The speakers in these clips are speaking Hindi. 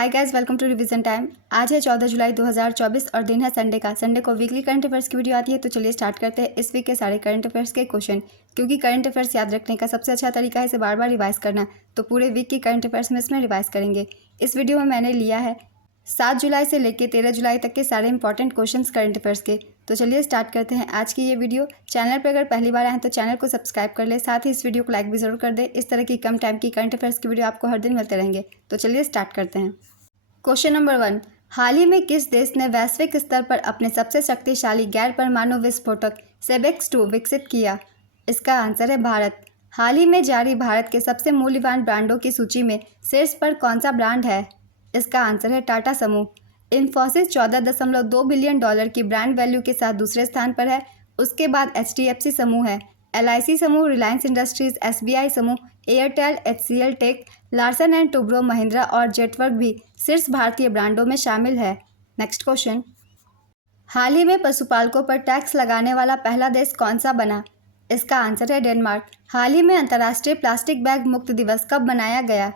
Hi guys, welcome to revision time. आज है 14 जुलाई 2024 और दिन है संडे का। संडे को वीकली करंट अफेयर्स की वीडियो आती है। तो चलिए स्टार्ट करते हैं इस वीक के सारे करंट अफेयर्स के क्वेश्चन। क्योंकि करंट अफेयर्स याद रखने का सबसे अच्छा तरीका है इसे बार बार रिवाइज करना, तो पूरे वीक की करंट अफेयर्स में इसमें रिवाइज करेंगे। इस वीडियो में मैंने लिया है 7 जुलाई से लेकर 13 जुलाई तक के सारे इंपॉर्टेंट क्वेश्चंस करंट अफेयर्स के। तो चलिए स्टार्ट करते हैं आज की ये वीडियो। चैनल पर अगर पहली बार आए हैं तो चैनल को सब्सक्राइब कर ले, साथ ही इस वीडियो को लाइक भी जरूर कर दे। इस तरह की कम टाइम की करंट अफेयर्स की वीडियो आपको हर दिन मिलते रहेंगे। तो चलिए स्टार्ट करते हैं। क्वेश्चन नंबर 1, हाल ही में किस देश ने वैश्विक स्तर पर अपने सबसे शक्तिशाली गैर परमाणु विस्फोटक सेबेक्स-2 विकसित किया? इसका आंसर है भारत। हाल ही में जारी भारत के सबसे मूल्यवान ब्रांडों की सूची में शीर्ष पर कौन सा ब्रांड है? इसका आंसर है टाटा समूह। इन्फोसिस 14.2 बिलियन डॉलर की ब्रांड वैल्यू के साथ दूसरे स्थान पर है। उसके बाद HDFC समूह है, LIC समूह, रिलायंस इंडस्ट्रीज, SBI समूह, एयरटेल, HCL टेक, लार्सन एंड टुब्रो महिंद्रा और जेटवर्क भी शीर्ष भारतीय ब्रांडों में शामिल है। नेक्स्ट क्वेश्चन, हाल ही में पशुपालकों पर टैक्स लगाने वाला पहला देश कौन सा बना? इसका आंसर है डेनमार्क। हाल ही में अंतर्राष्ट्रीय प्लास्टिक बैग मुक्त दिवस कब मनाया गया?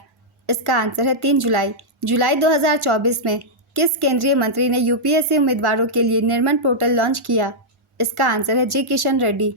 इसका आंसर है 3 जुलाई। जुलाई 2024 में किस केंद्रीय मंत्री ने UPSC उम्मीदवारों के लिए निर्मन पोर्टल लॉन्च किया? इसका आंसर है जी किशन रेड्डी।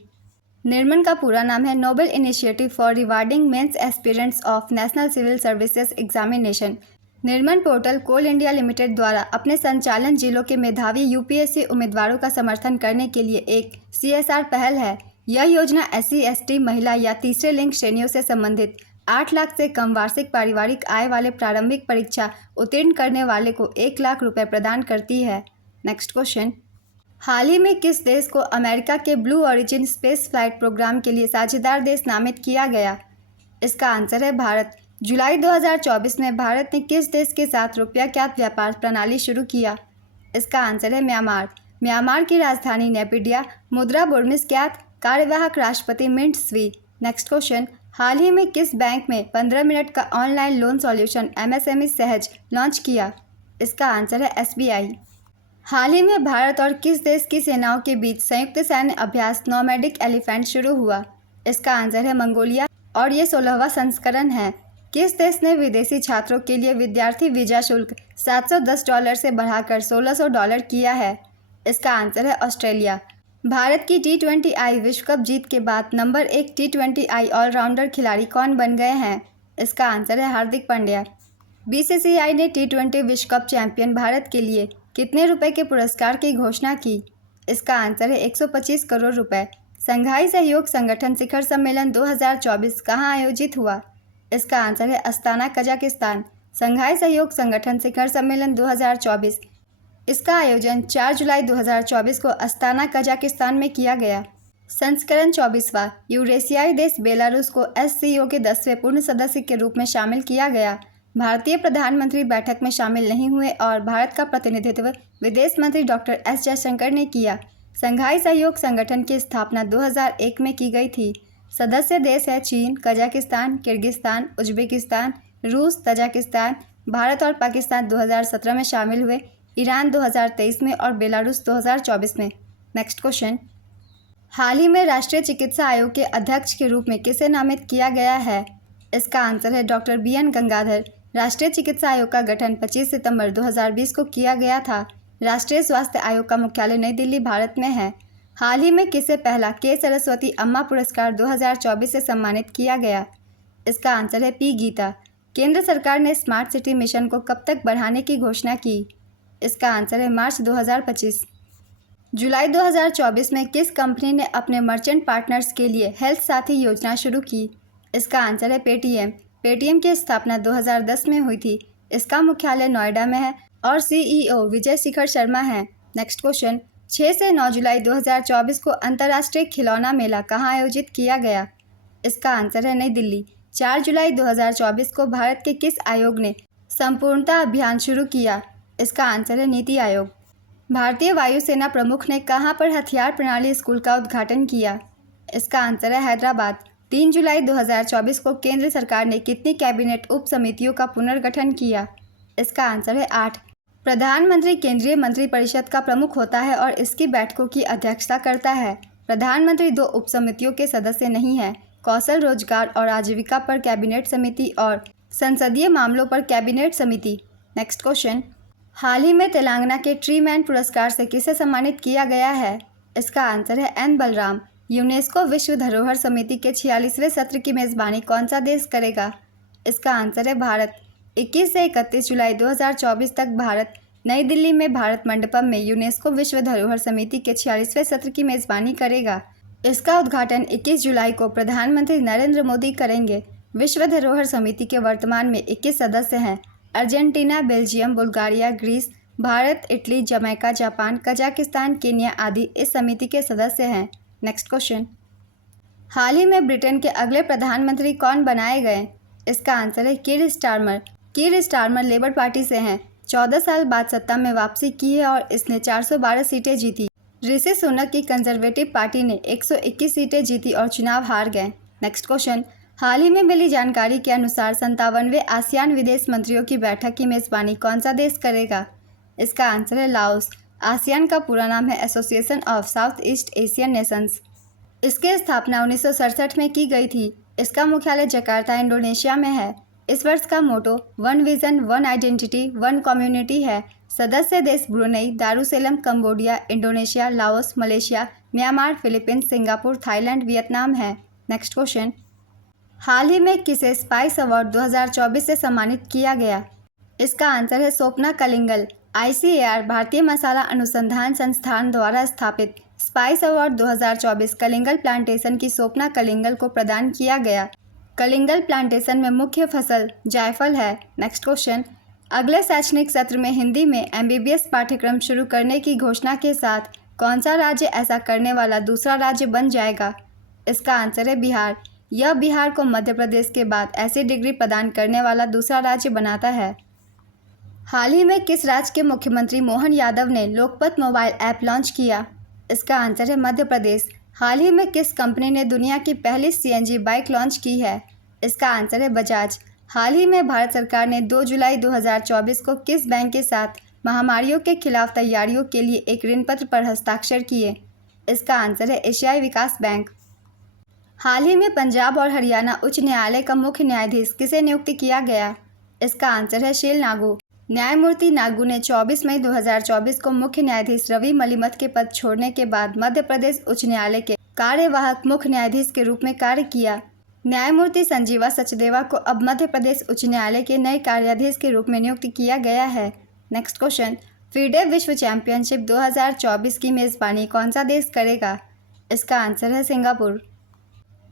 निर्मन का पूरा नाम है noble initiative for rewarding mains aspirants of national civil services examination. Nirman portal Coal India Limited द्वारा अपने संचालन जिलों के मेधावी UPSC उम्मीदवारों का समर्थन करने के लिए एक CSR पहल है। यह योजना SC ST महिला या तीसरे लिंग श्रेणियों से संबंधित 8 लाख से कम वार्षिक पारिवारिक आय वाले प्रारंभिक परीक्षा उत्तीर्ण करने वाले को 1 लाख रुपये प्रदान करती है। नेक्स्ट क्वेश्चन, हाल ही में किस देश को अमेरिका के Blue Origin space flight program के लिए साझेदार देश नामित किया गया? इसका आंसर है भारत। जुलाई 2024 में भारत ने किस देश के साथ रुपया-ज्ञात व्यापार प्रणाली शुरू किया? इसका आंसर है म्यांमार। म्यांमार की राजधानी नेपिडिया, मुद्रा बुर्मिस-ज्ञात, कार्यवाहक राष्ट्रपति मिंट स्वी। नेक्स्ट क्वेश्चन, हाल ही में किस बैंक में 15 मिनट का ऑनलाइन लोन सॉल्यूशन MSME सहज लॉन्च किया? इसका आंसर है SBI। हाल ही में भारत और किस देश की सेनाओं के बीच संयुक्त सैन्य अभ्यास नॉमैडिक एलिफेंट शुरू हुआ? इसका आंसर है मंगोलिया और ये 16वां संस्करण है। किस देश ने विदेशी छात्रों के लिए विद्यार्थी वीजा शुल्क $710 से बढ़ाकर $1600 किया है? इसका आंसर है ऑस्ट्रेलिया। भारत की T20I विश्व कप जीत के बाद नंबर 1 T20I ऑलराउंडर खिलाड़ी कौन बन गए हैं? इसका आंसर है हार्दिक पांड्या। BCCI ने T20 विश्व कप चैंपियन भारत के लिए कितने रुपए के पुरस्कार की घोषणा की? इसका आंसर है 125 करोड़ रुपए। संघाई सहयोग संगठन शिखर सम्मेलन 2024 कहाँ आयोजित हुआ? इसका आंसर है अस्ताना, कजाकिस्तान। संघाई सहयोग संगठन शिखर सम्मेलन 2024 इसका आयोजन 4 जुलाई 2024 को अस्ताना, कजाकिस्तान में किया गया। संस्करण 24वां, यूरेशियाई देश बेलारूस को SCO के 10वें पूर्ण सदस्य के रूप में शामिल किया गया। भारतीय प्रधानमंत्री बैठक में शामिल नहीं हुए और भारत का प्रतिनिधित्व विदेश मंत्री डॉक्टर S जयशंकर ने किया। संघाई सहयोग संगठन की स्थापना 2001 में की गई थी। सदस्य देश है चीन, कजाकिस्तान, किर्गिस्तान, उज्बेकिस्तान, रूस, तजाकिस्तान। भारत और पाकिस्तान 2017 में शामिल हुए, ईरान 2023 में और बेलारूस 2024 में। नेक्स्ट क्वेश्चन, हाल ही में राष्ट्रीय चिकित्सा आयोग के अध्यक्ष के रूप में किसे नामित किया गया है? इसका आंसर है डॉक्टर BN गंगाधर। राष्ट्रीय चिकित्सा आयोग का गठन 25 सितंबर 2020 को किया गया था। राष्ट्रीय स्वास्थ्य आयोग का मुख्यालय नई दिल्ली, भारत में है। हाल ही में किसे पहला K सरस्वती अम्मा पुरस्कार 2024 से सम्मानित किया गया? इसका आंसर है P गीता। केंद्र सरकार ने स्मार्ट सिटी मिशन को कब तक बढ़ाने की घोषणा की? इसका आंसर है मार्च 2025। जुलाई 2024 में किस कंपनी ने अपने मर्चेंट पार्टनर्स के लिए हेल्थ साथी योजना शुरू की? इसका आंसर है पेटीएम। पेटीएम की स्थापना 2010 में हुई थी। इसका मुख्यालय नोएडा में है और CEO विजय शेखर शर्मा हैं। नेक्स्ट क्वेश्चन, 6 से 9 जुलाई 2024 को अंतर्राष्ट्रीय खिलौना मेला कहाँ आयोजित किया गया? इसका आंसर है नई दिल्ली। 4 जुलाई 2024 को भारत के किस आयोग ने संपूर्णता अभियान शुरू किया? इसका आंसर है नीति आयोग। भारतीय वायुसेना प्रमुख ने कहाँ पर हथियार प्रणाली स्कूल का उद्घाटन किया? इसका आंसर है हैदराबाद। 3 जुलाई 2024 को केंद्र सरकार ने कितनी कैबिनेट उप समितियों का पुनर्गठन किया? इसका आंसर है 8। प्रधानमंत्री केंद्रीय मंत्रिपरिषद का प्रमुख होता है और इसकी बैठकों की अध्यक्षता करता है। प्रधानमंत्री 2 उप समितियों के सदस्य नहीं हैं, कौशल, रोजगार और आजीविका पर कैबिनेट समिति और संसदीय मामलों पर कैबिनेट समिति। नेक्स्ट क्वेश्चन, हाल ही में तेलंगाना के ट्री मैन पुरस्कार से किसे सम्मानित किया गया है? इसका आंसर है एन बलराम। यूनेस्को विश्व धरोहर समिति के 46वें सत्र की मेज़बानी कौन सा देश करेगा? इसका आंसर है भारत। 21 से 31 जुलाई 2024 तक भारत नई दिल्ली में भारत मंडपम में यूनेस्को विश्व धरोहर समिति के 46वें सत्र की मेज़बानी करेगा। इसका उद्घाटन 21 जुलाई को प्रधानमंत्री नरेंद्र मोदी करेंगे। विश्व धरोहर समिति के वर्तमान में 21 सदस्य हैं। Argentina, Belgium, Bulgaria, Greece, Bharat, Italy, Jamaica, Japan, Kazakhstan, Kenya आदि इस समिति के सदस्य हैं। नेक्स्ट क्वेश्चन, हाल ही में ब्रिटेन के अगले प्रधानमंत्री कौन बनाए गए? इसका आंसर है कीर स्टारमर। कीर स्टारमर लेबर पार्टी से हैं। 14 साल बाद सत्ता में वापसी की है और इसने 412 सीटें जीती। ऋषि सुनक की कंजर्वेटिव पार्टी ने 121 सीटें जीती और चुनाव हार गए। नेक्स्ट क्वेश्चन, हाल ही में मिली जानकारी के अनुसार 57वें आसियान विदेश मंत्रियों की बैठक की मेज़बानी कौन सा देश करेगा? इसका आंसर है लाओस। आसियान का पूरा नाम है association of south east Asian Nations. इसकी स्थापना 1967 में की गई थी। इसका मुख्यालय जकार्ता, इंडोनेशिया में है। इस वर्ष का motto one vision, one identity, one community है। सदस्य देश Brunei, Darussalam, Cambodia, Indonesia, Laos, Malaysia, Myanmar, Philippines, Singapore, Thailand, Vietnam है। नेक्स्ट क्वेश्चन, हाल ही में किसे स्पाइस अवार्ड 2024 से सम्मानित किया गया? इसका आंसर है स्वप्ना कलिंगल। ICAR भारतीय मसाला अनुसंधान संस्थान द्वारा स्थापित स्पाइस अवार्ड 2024 कलिंगल प्लांटेशन की स्वप्ना कलिंगल को प्रदान किया गया। कलिंगल प्लांटेशन में मुख्य फसल जायफल है। नेक्स्ट क्वेश्चन, अगले शैक्षणिक सत्र में हिंदी में MBBS पाठ्यक्रम शुरू करने की घोषणा के साथ कौन सा राज्य ऐसा करने वाला दूसरा राज्य बन जाएगा? इसका आंसर है बिहार। यह बिहार को मध्य प्रदेश के बाद ऐसी डिग्री प्रदान करने वाला दूसरा राज्य बनाता है। हाल ही में किस राज्य के मुख्यमंत्री मोहन यादव ने लोकपथ मोबाइल ऐप लॉन्च किया? इसका आंसर है मध्य प्रदेश। हाल ही में किस कंपनी ने दुनिया की पहली CNG बाइक लॉन्च की है? इसका आंसर है बजाज। हाल ही में भारत सरकार ने 2 जुलाई 2024 को किस बैंक के साथ महामारियों के खिलाफ तैयारियों के लिए एक ऋण पत्र पर हस्ताक्षर किए? इसका आंसर है एशियाई विकास बैंक। हाल ही में पंजाब और हरियाणा उच्च न्यायालय का मुख्य न्यायाधीश किसे नियुक्त किया गया? इसका आंसर है शील नागू। न्यायमूर्ति नागू ने 24 मई 2024 को मुख्य न्यायाधीश रवि मलिमत के पद छोड़ने के बाद मध्य प्रदेश उच्च न्यायालय के कार्यवाहक मुख्य न्यायाधीश के रूप में कार्य किया। न्यायमूर्ति संजीवा सचदेवा को अब मध्य प्रदेश उच्च न्यायालय के नए कार्याधीश के रूप में नियुक्त किया गया है। नेक्स्ट क्वेश्चन, फीडे विश्व चैंपियनशिप 2024 की मेज़बानी कौन सा देश करेगा? इसका आंसर है सिंगापुर।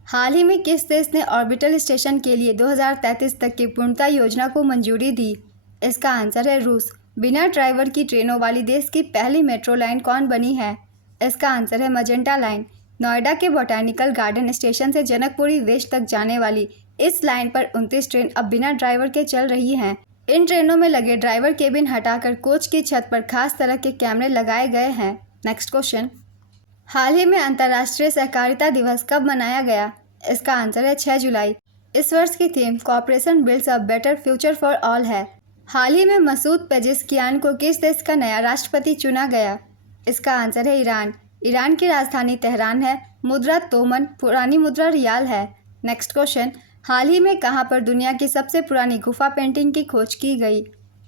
हाल ही में किस देश ने ऑर्बिटल स्टेशन के लिए 2033 तक की पूर्णता योजना को मंजूरी दी? इसका आंसर है रूस। बिना ड्राइवर की ट्रेनों वाली देश की पहली मेट्रो लाइन कौन बनी है? इसका आंसर है मजेंटा लाइन। नोएडा के बोटैनिकल गार्डन स्टेशन से जनकपुरी वेस्ट तक जाने वाली इस लाइन पर 29 ट्रेन अब बिना ड्राइवर के चल रही हैं। इन ट्रेनों में लगे ड्राइवर केबिन हटाकर कोच की छत पर खास तरह के कैमरे लगाए गए हैं। नेक्स्ट क्वेश्चन, हाल ही में अंतर्राष्ट्रीय सहकारिता दिवस कब मनाया गया? इसका आंसर है 6 जुलाई। इस वर्ष की theme cooperation builds a better future for all है। हाल ही में मसूद पेजेस्कियान को किस देश का नया राष्ट्रपति चुना गया? इसका आंसर है ईरान। ईरान की राजधानी तेहरान है। मुद्रा तोमन, पुरानी मुद्रा रियाल है। नेक्स्ट क्वेश्चन, हाल ही में कहां पर दुनिया की सबसे पुरानी गुफा पेंटिंग की खोज की गई?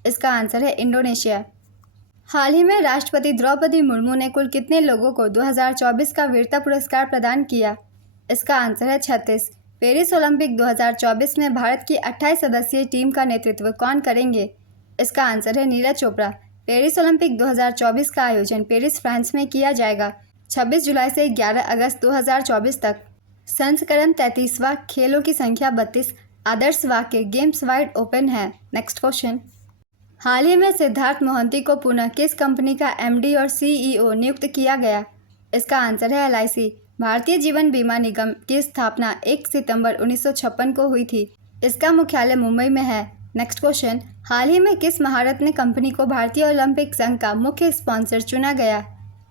इसका आंसर है इंडोनेशिया। हाल ही में राष्ट्रपति द्रौपदी मुर्मू ने कुल कितने लोगों को 2024 का वीरता पुरस्कार प्रदान किया? इसका आंसर है 36। पेरिस ओलंपिक 2024 में भारत की 28 सदस्यीय टीम का नेतृत्व कौन करेंगे? इसका आंसर है नीरज चोपड़ा। पेरिस ओलंपिक 2024 का आयोजन पेरिस, फ्रांस में किया जाएगा 26 जुलाई से 11 अगस्त 2024 तक। संस्करण 33वां, खेलों की संख्या 32, आदर्श वाक्य गेम्स वाइड ओपन है। नेक्स्ट क्वेश्चन, हाल ही में सिद्धार्थ मोहंती को पुनः किस कंपनी का MD और CEO नियुक्त किया गया? इसका आंसर है LIC। भारतीय जीवन बीमा निगम की स्थापना 1 सितंबर 1956 को हुई थी। इसका मुख्यालय मुंबई में है। नेक्स्ट क्वेश्चन, हाल ही में किस महारत्न कंपनी को भारतीय ओलंपिक संघ का मुख्य स्पॉन्सर चुना गया?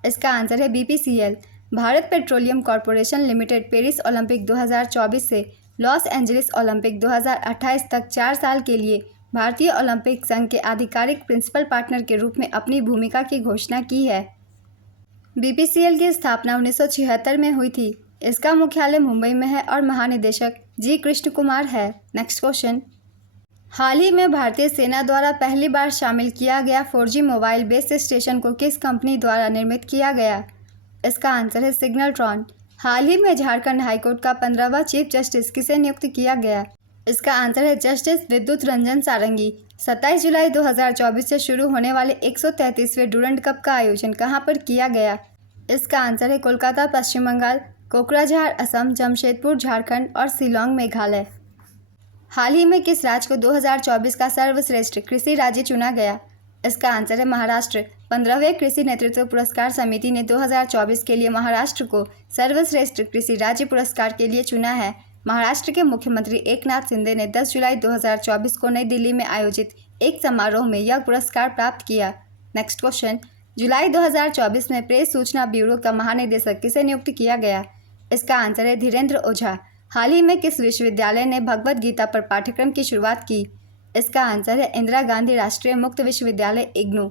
इसका आंसर है BPCL। Bharat petroleum corporation limited Paris Olympic 2024 से लॉस एंजलिस ओलंपिक 2028 तक 4 साल के लिए भारतीय ओलंपिक संघ के आधिकारिक प्रिंसिपल पार्टनर के रूप में अपनी भूमिका की घोषणा की है। BPCL की स्थापना 1976 में हुई थी। इसका मुख्यालय मुंबई में है और महानिदेशक G कृष्ण कुमार है। नेक्स्ट क्वेश्चन, हाल ही में भारतीय सेना द्वारा पहली बार शामिल किया गया 4G मोबाइल बेस स्टेशन को किस कंपनी द्वारा निर्मित किया गया? इसका आंसर है सिग्नलट्रॉन। हाल ही में झारखंड हाईकोर्ट का 15वां चीफ जस्टिस किसे नियुक्त किया गया? इसका आंसर है जस्टिस विद्युत रंजन सारंगी। 27 जुलाई 2024 से शुरू होने वाले 133वें डूरंड कप का आयोजन कहां पर किया गया? इसका आंसर है कोलकाता पश्चिम बंगाल, कोकराझार असम, जमशेदपुर झारखंड और शिलोंग मेघालय। हाल ही में किस राज्य को 2024 का सर्वश्रेष्ठ कृषि राज्य चुना गया? इसका आंसर है महाराष्ट्र। 15वें कृषि नेतृत्व पुरस्कार समिति ने 2024 के लिए महाराष्ट्र को सर्वश्रेष्ठ कृषि राज्य पुरस्कार के लिए चुना है। महाराष्ट्र के मुख्यमंत्री एकनाथ शिंदे ने 10 जुलाई 2024 को नई दिल्ली में आयोजित एक समारोह में यह पुरस्कार प्राप्त किया। नेक्स्ट क्वेश्चन, जुलाई 2024 में प्रेस सूचना ब्यूरो का महानिदेशक किसे नियुक्त किया गया? इसका आंसर है धीरेन्द्र ओझा। हाल ही में किस विश्वविद्यालय ने भगवद गीता पर पाठ्यक्रम की शुरुआत की? इसका आंसर है इंदिरा गांधी राष्ट्रीय मुक्त विश्वविद्यालय इग्नू।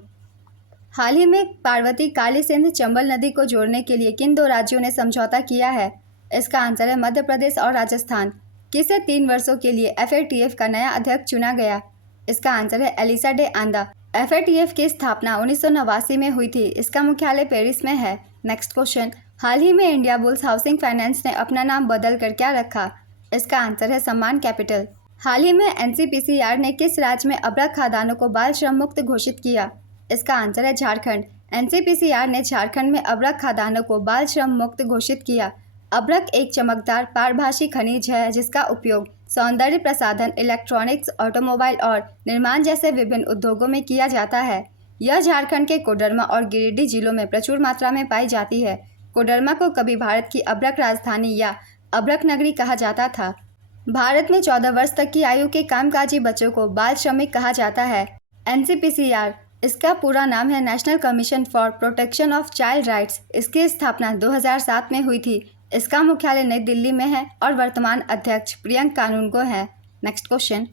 हाल ही में पार्वती काली सिंध चंबल नदी को जोड़ने के लिए किन दो राज्यों ने समझौता किया है? इसका आंसर है मध्य प्रदेश और राजस्थान। किसे 3 वर्षों के लिए FATF का नया अध्यक्ष चुना गया? इसका आंसर है एलिसा डे आंदा। FATF की स्थापना 1989 में हुई थी। इसका मुख्यालय पेरिस में है। नेक्स्ट क्वेश्चन, हाल ही में इंडिया बुल्स हाउसिंग फाइनेंस ने अपना नाम बदल कर क्या रखा? इसका आंसर है सम्मान कैपिटल। हाल ही में NCPCR ने किस राज्य में अभ्रक खादानों को बाल श्रम मुक्त घोषित किया? इसका आंसर है झारखंड। NCPCR ने झारखंड में अभ्रक खादानों को बाल श्रम मुक्त घोषित किया। अभ्रक एक चमकदार पारभासी खनिज है जिसका उपयोग सौंदर्य प्रसाधन, इलेक्ट्रॉनिक्स, ऑटोमोबाइल और निर्माण जैसे विभिन्न उद्योगों में किया जाता है। यह झारखंड के कोडरमा और गिरिडीह जिलों में प्रचुर मात्रा में पाई जाती है। कोडरमा को कभी भारत की अभ्रक राजधानी या अभ्रक नगरी कहा जाता था। भारत में 14 वर्ष तक की आयु के कामकाजी बच्चों को बाल श्रमिक कहा जाता है। NCPCR, इसका पूरा नाम है national commission for protection of child rights. इसकी स्थापना 2007 में हुई थी। इसका मुख्यालय नई दिल्ली में है और वर्तमान अध्यक्ष प्रियंक कानूनगो है। नेक्स्ट क्वेश्चन,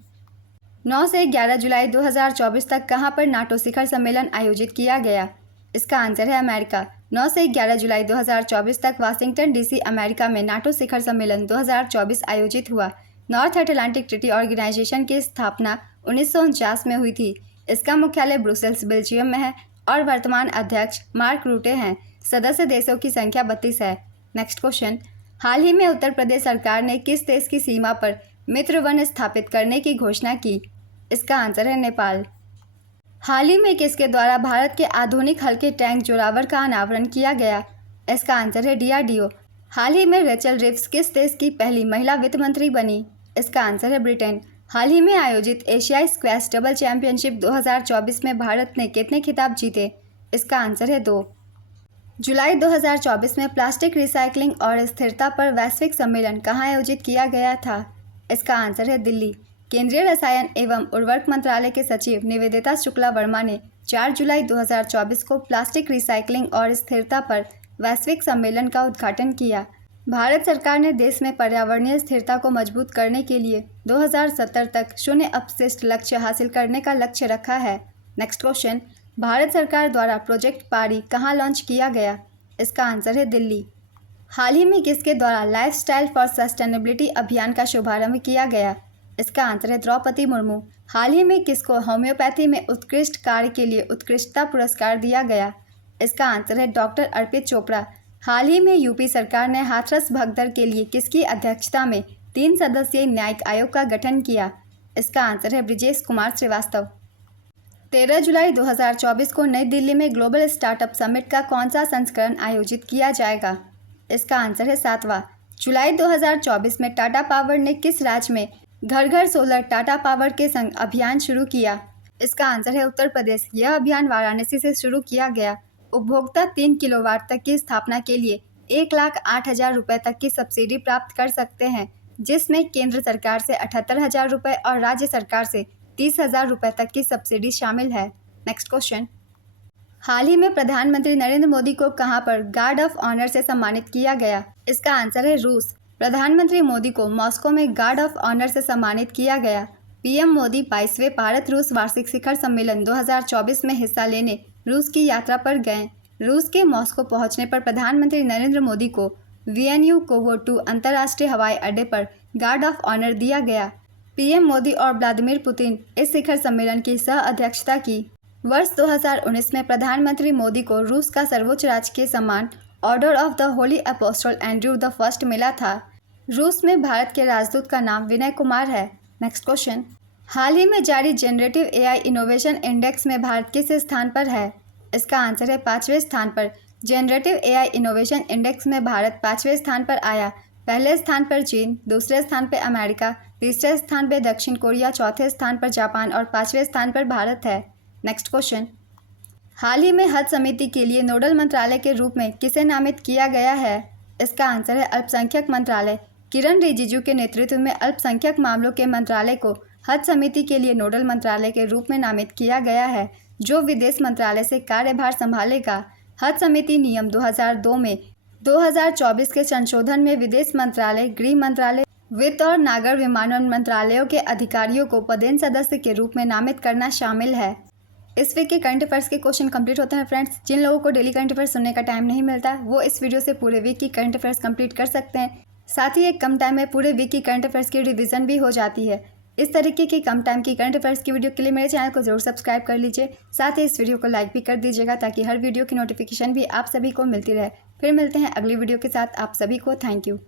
9 से 11 जुलाई 2024 तक कहां पर नाटो शिखर सम्मेलन आयोजित किया गया? इसका आंसर है अमेरिका। 9 से 11 जुलाई 2024 तक वाशिंगटन DC अमेरिका में नाटो शिखर सम्मेलन 2024 आयोजित हुआ। नॉर्थ अटलांटिक ट्रीटी ऑर्गेनाइजेशन की स्थापना 1949 में हुई थी। इसका मुख्यालय ब्रुसेल्स बेल्जियम में है और वर्तमान अध्यक्ष मार्क रूटे हैं। सदस्य देशों की संख्या 32 है। नेक्स्ट क्वेश्चन, हाल ही में उत्तर प्रदेश सरकार ने किस देश की सीमा पर मित्र वन स्थापित करने की घोषणा की? इसका आंसर है नेपाल। हाल ही में किसके द्वारा भारत के आधुनिक हल्के टैंक जोरावर का अनावरण किया गया? इसका आंसर है DRDO। हाल ही में रेचल रिव्स किस देश की पहली महिला वित्त मंत्री बनी? इसका आंसर है ब्रिटेन। हाल ही में आयोजित एशियाई स्क्वैश डबल चैंपियनशिप 2024 में भारत ने कितने खिताब जीते? इसका आंसर है 2। जुलाई 2024 में प्लास्टिक रिसाइकलिंग और स्थिरता पर वैश्विक सम्मेलन कहाँ आयोजित किया गया था? इसका आंसर है दिल्ली। केंद्रीय रसायन एवं उर्वरक मंत्रालय के सचिव निवेदिता शुक्ला वर्मा ने 4 जुलाई 2024 को प्लास्टिक रिसाइकलिंग और स्थिरता पर वैश्विक सम्मेलन का उद्घाटन किया। भारत सरकार ने देश में पर्यावरणीय स्थिरता को मजबूत करने के लिए 2070 तक शून्य अपशिष्ट लक्ष्य हासिल करने का लक्ष्य रखा है। नेक्स्ट क्वेश्चन, भारत सरकार द्वारा प्रोजेक्ट पारी कहाँ लॉन्च किया गया? इसका आंसर है दिल्ली। हाल ही में किसके द्वारा लाइफस्टाइल फॉर सस्टेनेबिलिटी अभियान का शुभारंभ किया गया? इसका आंसर है द्रौपदी मुर्मू। हाल ही में किसको होम्योपैथी में उत्कृष्ट कार्य के लिए उत्कृष्टता पुरस्कार दिया गया? इसका आंसर है डॉक्टर अर्पित चोपड़ा। हाल ही में यूपी सरकार ने हाथरस भगदड़ के लिए किसकी अध्यक्षता में 3 सदस्यीय न्यायिक आयोग का गठन किया? इसका आंसर है ब्रिजेश कुमार श्रीवास्तव। 13 जुलाई 2024 को नई दिल्ली में ग्लोबल स्टार्टअप समिट का कौन सा संस्करण आयोजित किया जाएगा? इसका आंसर है 7वां। जुलाई 2024 में टाटा पावर ने किस राज्य में घर घर सोलर टाटा पावर के संग अभियान शुरू किया? इसका आंसर है उत्तर प्रदेश। यह अभियान वाराणसी से शुरू किया गया। उपभोक्ता 3 किलोवाट तक की स्थापना के लिए 1,08,000 रुपये तक की सब्सिडी प्राप्त कर सकते हैं, जिसमें केंद्र सरकार से 78,000 रुपये और राज्य सरकार से 30,000 रुपये तक की सब्सिडी शामिल है। नेक्स्ट क्वेश्चन, हाल ही में प्रधानमंत्री नरेंद्र मोदी को कहां पर गार्ड ऑफ ऑनर से सम्मानित किया गया? इसका आंसर है रूस। प्रधानमंत्री मोदी को मॉस्को में गार्ड ऑफ ऑनर से सम्मानित किया गया। PM मोदी 22वें भारत रूस वार्षिक शिखर सम्मेलन 2024 में हिस्सा लेने रूस की यात्रा पर गए। रूस के मॉस्को पहुंचने पर प्रधानमंत्री नरेंद्र मोदी को VNU कोवो 2 अंतर्राष्ट्रीय हवाई अड्डे पर गार्ड ऑफ ऑनर दिया गया। पीएम मोदी और व्लादिमीर पुतिन इस शिखर सम्मेलन की सह अध्यक्षता की। वर्ष 2019 में प्रधानमंत्री मोदी को रूस का सर्वोच्च राजकीय सम्मान order of the Holi apostle Andrew the first मिला था। रूस में भारत के राजदूत का नाम विनय कुमार है। नेक्स्ट क्वेश्चन, हाल ही में जारी जनरेटिव एआई इनोवेशन इंडेक्स में भारत किस स्थान पर है? इसका आंसर है 5वें स्थान पर। जनरेटिव एआई इनोवेशन इंडेक्स में भारत 5वें स्थान पर आया। पहले स्थान पर चीन, दूसरे स्थान पर अमेरिका, तीसरे स्थान पर दक्षिण कोरिया, चौथे स्थान पर जापान और 5वें स्थान पर भारत है। नेक्स्ट क्वेश्चन, हाल ही में हज समिति के लिए नोडल मंत्रालय के रूप में किसे नामित किया गया है? इसका आंसर है अल्पसंख्यक मंत्रालय। किरण रिजिजू के नेतृत्व में अल्पसंख्यक मामलों के मंत्रालय को हज समिति के लिए नोडल मंत्रालय के रूप में नामित किया गया है, जो विदेश मंत्रालय से कार्यभार संभालेगा। हज समिति नियम 2002 में 2024 के संशोधन में विदेश मंत्रालय, गृह मंत्रालय, वित्त और नागर विमानन मंत्रालयों के अधिकारियों को पदेन सदस्य के रूप में नामित करना शामिल है। इस वीक के करंट अफेयर्स के क्वेश्चन कंप्लीट होते हैं फ्रेंड्स। जिन लोगों को डेली करंट अफेयर्स सुनने का टाइम नहीं मिलता, वो इस वीडियो से पूरे वीक की करंट अफेयर्स कंप्लीट कर सकते हैं। साथ ही एक कम टाइम में पूरे वीक की करंट अफेयर्स की रिवीजन भी हो जाती है। इस तरीके की कम टाइम की करंट अफेयर्स की वीडियो के लिए मेरे चैनल को जरूर सब्सक्राइब कर लीजिए। साथ ही इस वीडियो को लाइक भी कर दीजिएगा, ताकि हर वीडियो की नोटिफिकेशन भी आप सभी को मिलती रहे। फिर मिलते हैं अगली वीडियो के साथ। आप सभी को थैंक यू।